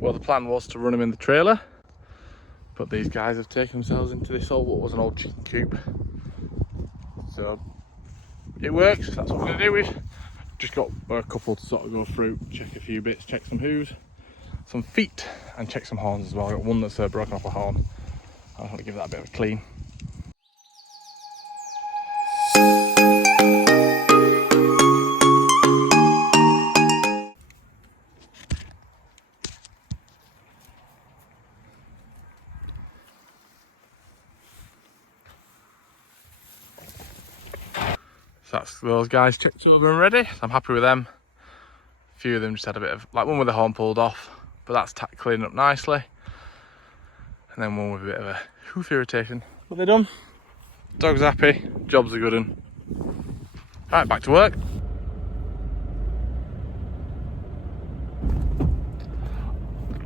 Well, the plan was to run them in the trailer, but these guys have taken themselves into this old, what was an old chicken coop. So it works, that's what we're going to do. We've just got a couple to sort of go through, check a few bits, check some hooves, some feet, and check some horns as well. I've got one that's broken off a horn. I want to give that a bit of a clean. So that's those guys checked over and ready. So I'm happy with them. A few of them just had a bit of, like one with the horn pulled off, but that's cleaning up nicely. And then one with a bit of a hoof irritation. But they're done. Dog's happy, job's a good one. Right, back to work.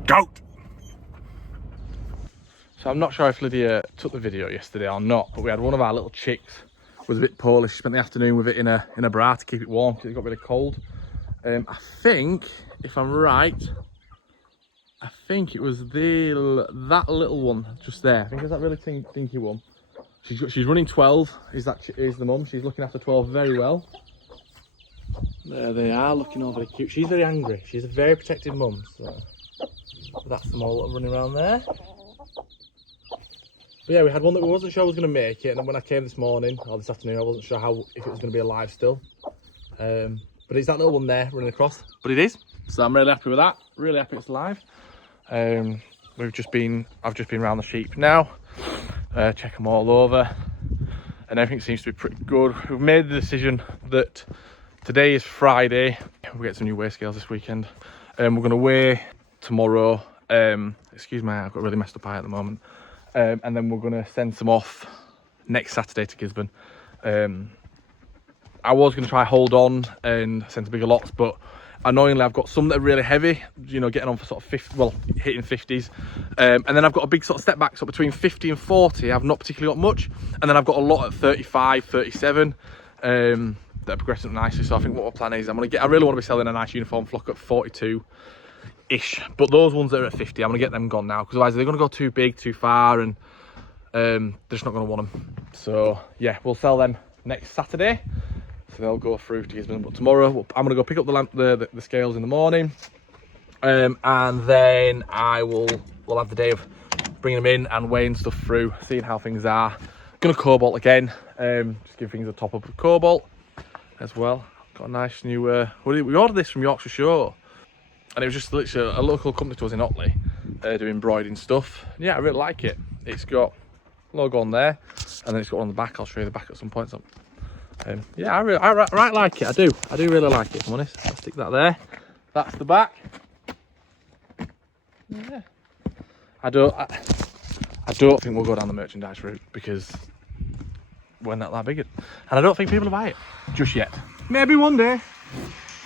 Goat! So I'm not sure if Lydia took the video yesterday or not, but we had one of our little chicks was a bit poorly. She spent the afternoon with it in a bra to keep it warm because it got really cold. I think, if I'm right, I think it was that little one just there. I think it's that really dinky one. She's running 12. Is the mum? She's looking after 12 very well. There they are, looking all very cute. She's very angry. She's a very protective mum. So that's them all running around there. But yeah, we had one that we wasn't sure was going to make it, and then when I came this morning or this afternoon, I wasn't sure if it was going to be alive still. But it's that little one there running across. But it is, so I'm really happy with that. Really happy it's alive. I've just been around the sheep now, check them all over, and everything seems to be pretty good. We've made the decision that today is Friday. We get some new weigh scales this weekend. We're going to weigh tomorrow. Excuse me, I've got really messed up eye at the moment. And then we're going to send some off next Saturday to Gisborne. I was going to try hold on and send some bigger lots, but annoyingly I've got some that are really heavy, you know, getting on for sort of 50, well, hitting 50s. And then I've got a big sort of step back, so between 50 and 40, I've not particularly got much. And then I've got a lot at 35, 37, that are progressing nicely. So I think what my plan is, I really want to be selling a nice uniform flock at 42-ish. But those ones that are at 50, I'm going to get them gone now, because otherwise they're going to go too big, too far, and they're just not going to want them. So yeah, we'll sell them next Saturday. So they'll go through to Gisborne. But tomorrow, I'm going to go pick up the scales in the morning. And then we'll have the day of bringing them in and weighing stuff through, seeing how things are. Going to cobalt again, just give things a top up of cobalt as well. Got a nice new, we ordered this from Yorkshire Shore. And it was just literally a local company to us in Otley, doing embroidering stuff. Yeah, I really like it. It's got logo on there, and then it's got one on the back. I'll show you the back at some point. So, yeah, I right like it. I do really like it, if I'm honest. I'll stick that there. That's the back. Yeah. I don't think we'll go down the merchandise route, because we're not that big. And I don't think people will buy it just yet. Maybe one day,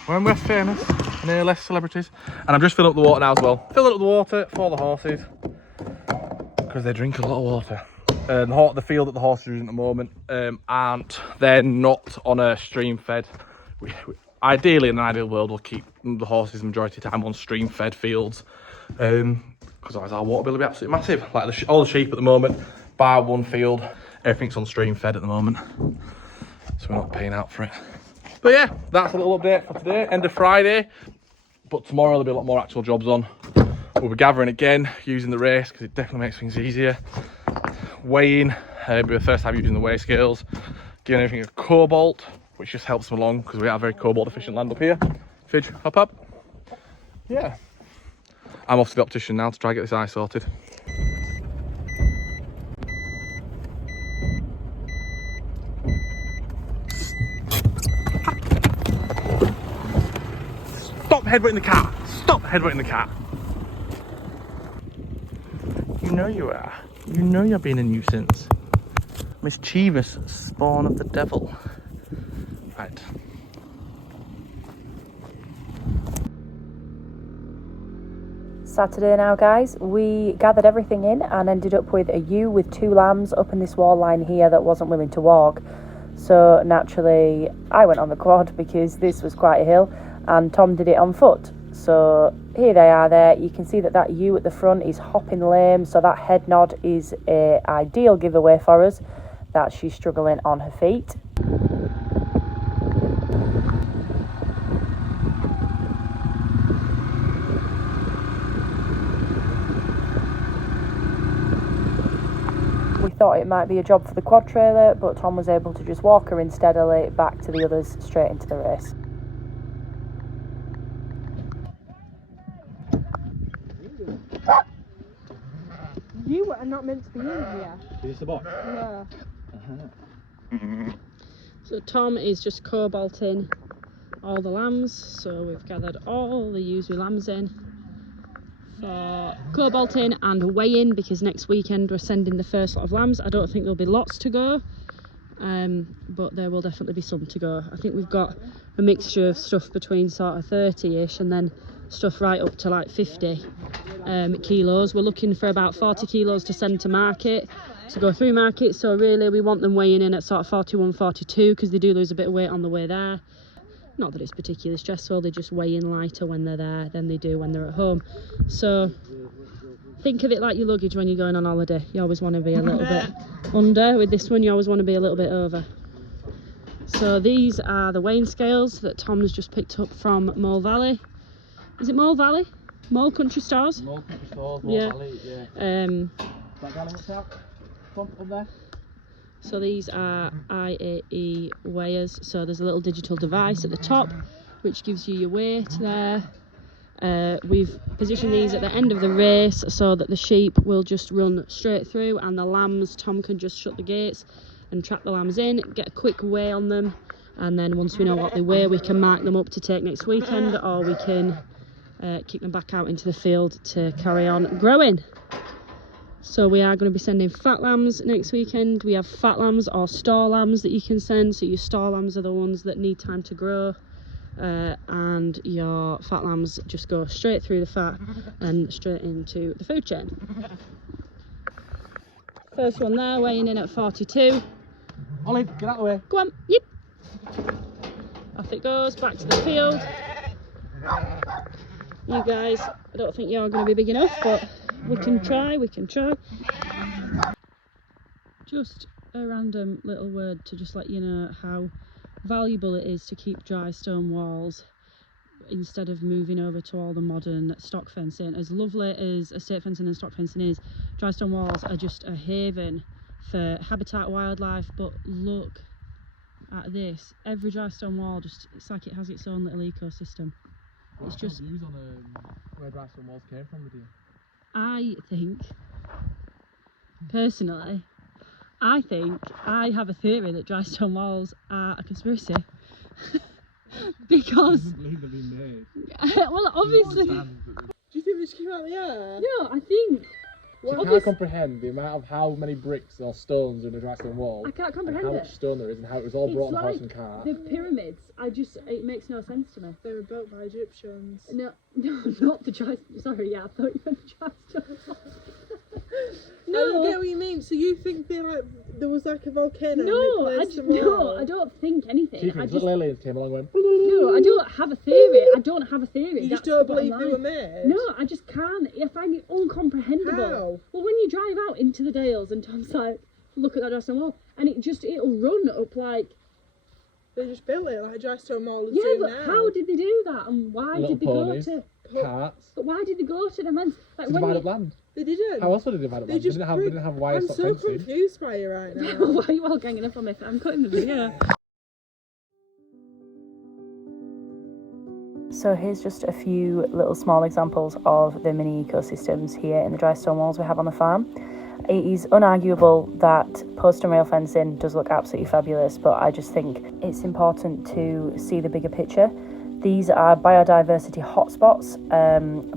when we're famous and they're less celebrities. And I'm just filling up the water now as well. Filling up the water for the horses, because they drink a lot of water. The field that the horses are in at the moment they're not on a stream fed. Ideally, in an ideal world, we'll keep the horses the majority of the time on stream fed fields, because otherwise our water bill will be absolutely massive. Like all the sheep at the moment, bar one field, everything's on stream fed at the moment, so we're not paying out for it. But yeah, that's a little update for today, end of Friday. But tomorrow there'll be a lot more actual jobs on. We'll be gathering again, using the race, because it definitely makes things easier. Weighing, it'll be the first time using the weigh scales. Giving everything a cobalt, which just helps them along, because we are a very cobalt efficient land up here. Fidge, hop up. Yeah. I'm off to the optician now to try and get this eye sorted. Stop headbutting the car! Stop headbutting the car! You know you are. You know you're being a nuisance. Mischievous spawn of the devil. Right. Saturday now, guys. We gathered everything in and ended up with a ewe with 2 lambs up in this wall line here that wasn't willing to walk. So naturally, I went on the quad because this was quite a hill, and Tom did it on foot. So here they are there. You can see that that ewe at the front is hopping lame, so that head nod is a ideal giveaway for us that she's struggling on her feet. We thought it might be a job for the quad trailer, but Tom was able to just walk her in steadily back to the others straight into the race. You are not meant to be in here. Is this the box? Yeah. So Tom is just cobalting all the lambs. So we've gathered all the ewes with lambs in for cobalting and weighing, because next weekend we're sending the first lot of lambs. I don't think there'll be lots to go, but there will definitely be some to go. I think we've got a mixture of stuff between sort of 30-ish and then stuff right up to like 50 kilos. We're looking for about 40 kilos to send to market, to go through market. So really we want them weighing in at sort of 41, 42, because they do lose a bit of weight on the way there. Not that it's particularly stressful, they just weigh in lighter when they're there than they do when they're at home. So think of it like your luggage when you're going on holiday. You always want to be a little bit under. With this one you always want to be a little bit over. So these are the weighing scales that Tom's just picked up from Mole Valley. Is it Mole Valley? Mole Country Stores? Mole Country Stores, Mole Yeah. Valley, yeah. That guy what's that? Up there? So these are IAE weighers. So there's a little digital device at the top which gives you your weight there. We've positioned these at the end of the race so that the sheep will just run straight through, and the lambs, Tom can just shut the gates and trap the lambs in, get a quick weigh on them, and then once we know what they weigh we can mark them up to take next weekend, or we can kick them back out into the field to carry on growing. So we are going to be sending fat lambs next weekend. We have fat lambs or store lambs that you can send. So your store lambs are the ones that need time to grow, and your fat lambs just go straight through the fat and straight into the food chain. First one there, weighing in at 42. Olive, get out of the way. Go on, yep. Off it goes, back to the field. You guys, I don't think you're going to be big enough, but we can try. Just a random little word to just let you know how valuable it is to keep dry stone walls instead of moving over to all the modern stock fencing. As lovely as estate fencing and stock fencing is, dry stone walls are just a haven for habitat, wildlife. But look at this, every dry stone wall, just, it's like it has its own little ecosystem. It's just views on where dry stone walls came from with you. I think, personally, I have a theory that dry stone walls are a conspiracy. Because I believe they've been made. well, obviously. Do you think this came out of the air? No, I think. So you can't comprehend the amount of how many bricks or stones are in a dry stone wall. I can't and comprehend how it. much stone there is and how it was all It's brought on like horse and cart. the pyramids. It makes no sense to me. They were built by Egyptians. No, not the dry. Sorry, yeah, I thought you meant the dry stone walls. I don't get what you mean. So you think there was like a volcano? No, and I they placed them no, all? I don't think anything. Chief, I just, little aliens came along and went. no, I don't have a theory. I don't have a theory. You just That's don't the bottom believe they were line. made? No, I just can't. I find it incomprehensible. How? Well, when you drive out into the Dales and Tom's like, look at that dry stone wall, and it'll run up like. They just built it like a dry stone wall. Yeah, but how did they do that, and why Little did they ponies, go to? carts. But why did they go to them? Like To when divide you, up land. They didn't. How else would they divide up They land? They just didn't have wire I'm stock so fencing. confused by you right now. why are you all ganging up on me? I'm cutting the video. So here's just a few little small examples of the mini ecosystems here in the dry stone walls we have on the farm. It is unarguable that post and rail fencing does look absolutely fabulous, but I just think it's important to see the bigger picture. These are biodiversity hotspots,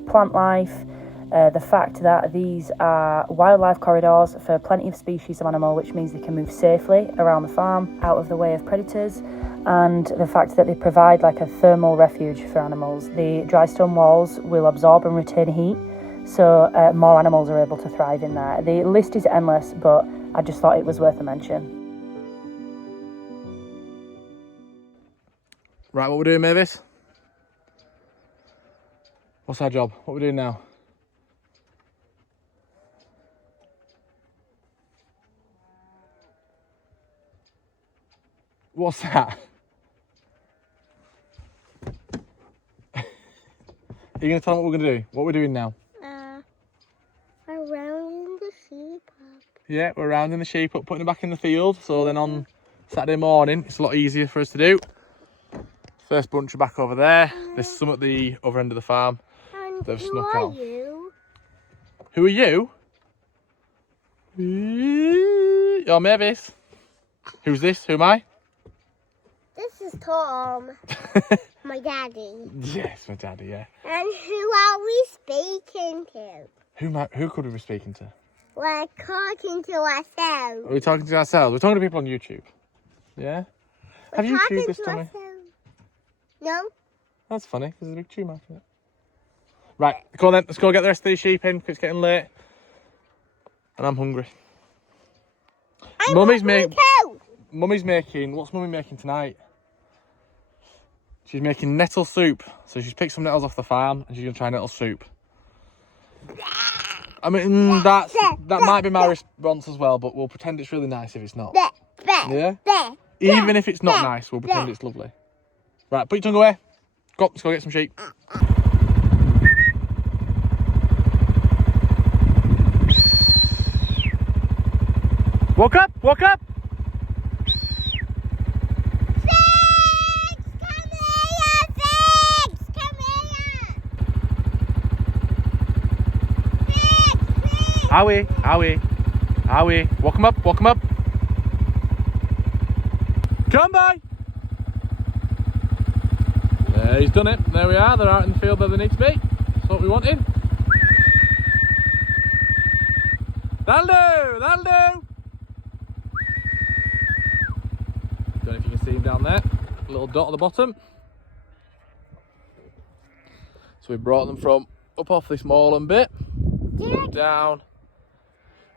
plant life, the fact that these are wildlife corridors for plenty of species of animal, which means they can move safely around the farm, out of the way of predators, and the fact that they provide like a thermal refuge for animals. The dry stone walls will absorb and retain heat, so more animals are able to thrive in there. The list is endless, but I just thought it was worth a mention. Right, what we're doing, Mavis? What's our job? What are we doing now? What's that? Are you going to tell them what we're going to do? What we're doing now? Rounding the sheep up. Yeah, we're rounding the sheep up, putting them back in the field. So then on Saturday morning, it's a lot easier for us to do. First bunch are back over there. There's some at the other end of the farm. And They've who snuck are out. you? Who are you? You're Mavis. Who's this? Who am I? This is Tom, my daddy. Yes, my daddy, yeah. And who are we speaking to? Who could we be speaking to? We're talking to ourselves. Are we talking to ourselves? We're talking to people on YouTube. Yeah? Have you Talking chewed this, to Tommy? ourselves. No? That's funny, because there's a big chew mark in it. Right, come on then, let's go get the rest of these sheep in, because it's getting late. And I'm hungry. Mummy's making... What's Mummy making tonight? She's making nettle soup. So she's picked some nettles off the farm, and she's going to try nettle soup. I mean, that might be my response as well, but we'll pretend it's really nice if it's not. Yeah? Even if it's not nice, we'll pretend it's lovely. Right, put your tongue away. Go, let's go get some sheep. Walk up, walk up. Howie, walk him up, walk him up. Come by. There, he's done it. There we are, they're out in the field where they need to be. That's what we wanted. That'll do, that'll do. Don't know if you can see him down there. A little dot at the bottom. So we brought them from up off this moorland bit, down,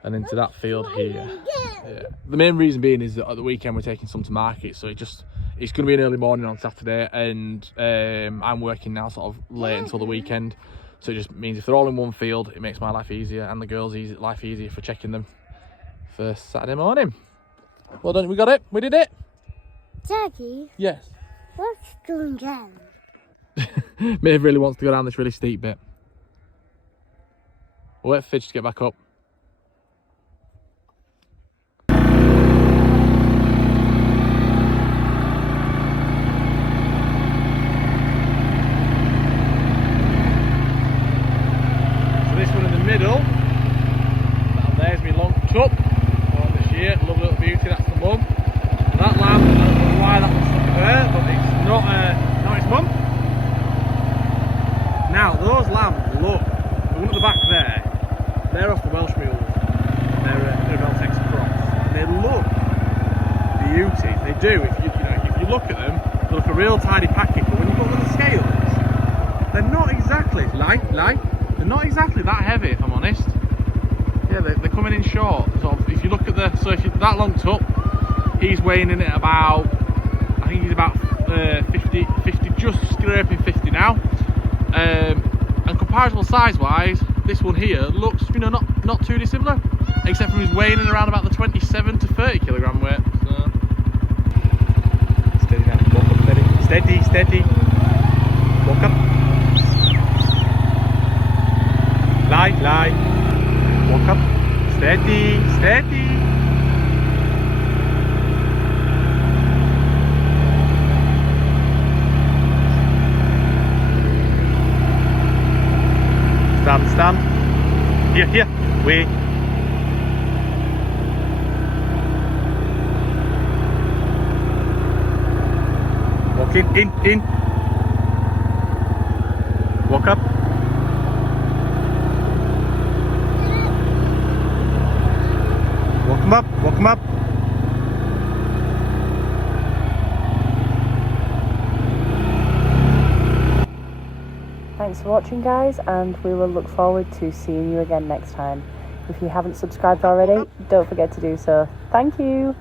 and into that field here. Yeah. The main reason being is that at the weekend we're taking some to market, so it's going to be an early morning on Saturday, and I'm working now sort of late until the weekend, so it just means if they're all in one field, it makes my life easier and the girls' life easier for checking them for Saturday morning. Well done, we got it, we did it. Daddy, Yes. what's going down? Maeve really wants to go down this really steep bit. We'll wait for Fidge to get back up. So this one in the middle, down there's me long tup on the shear, lovely little beauty, that's the mum. That lamb, I don't know why that was stuck there, but it's not its mum. Now those lambs, look, the one at the back there, they're off the Welsh mules. They're Veltex cross. They look beauty. They do. If you look at them, they look a real tidy package. But when you put them on the scales, they're not exactly they're not exactly that heavy, if I'm honest. Yeah, they're coming in short. Sort of, if you look at that long tup, he's weighing in at about, I think he's about 50, just scraping 50 now. And comparable size wise, this one here looks, not too dissimilar, except for he's weighing in around about the 27 to 30 kilogram weight. So. Steady now, walk up, steady. Walk up. Lie. Walk up. Steady. Stand. Here. Wait. Walk in. Walk up. Walk him up. Thanks for watching, guys, and we will look forward to seeing you again next time. If you haven't subscribed already, don't forget to do so. Thank you.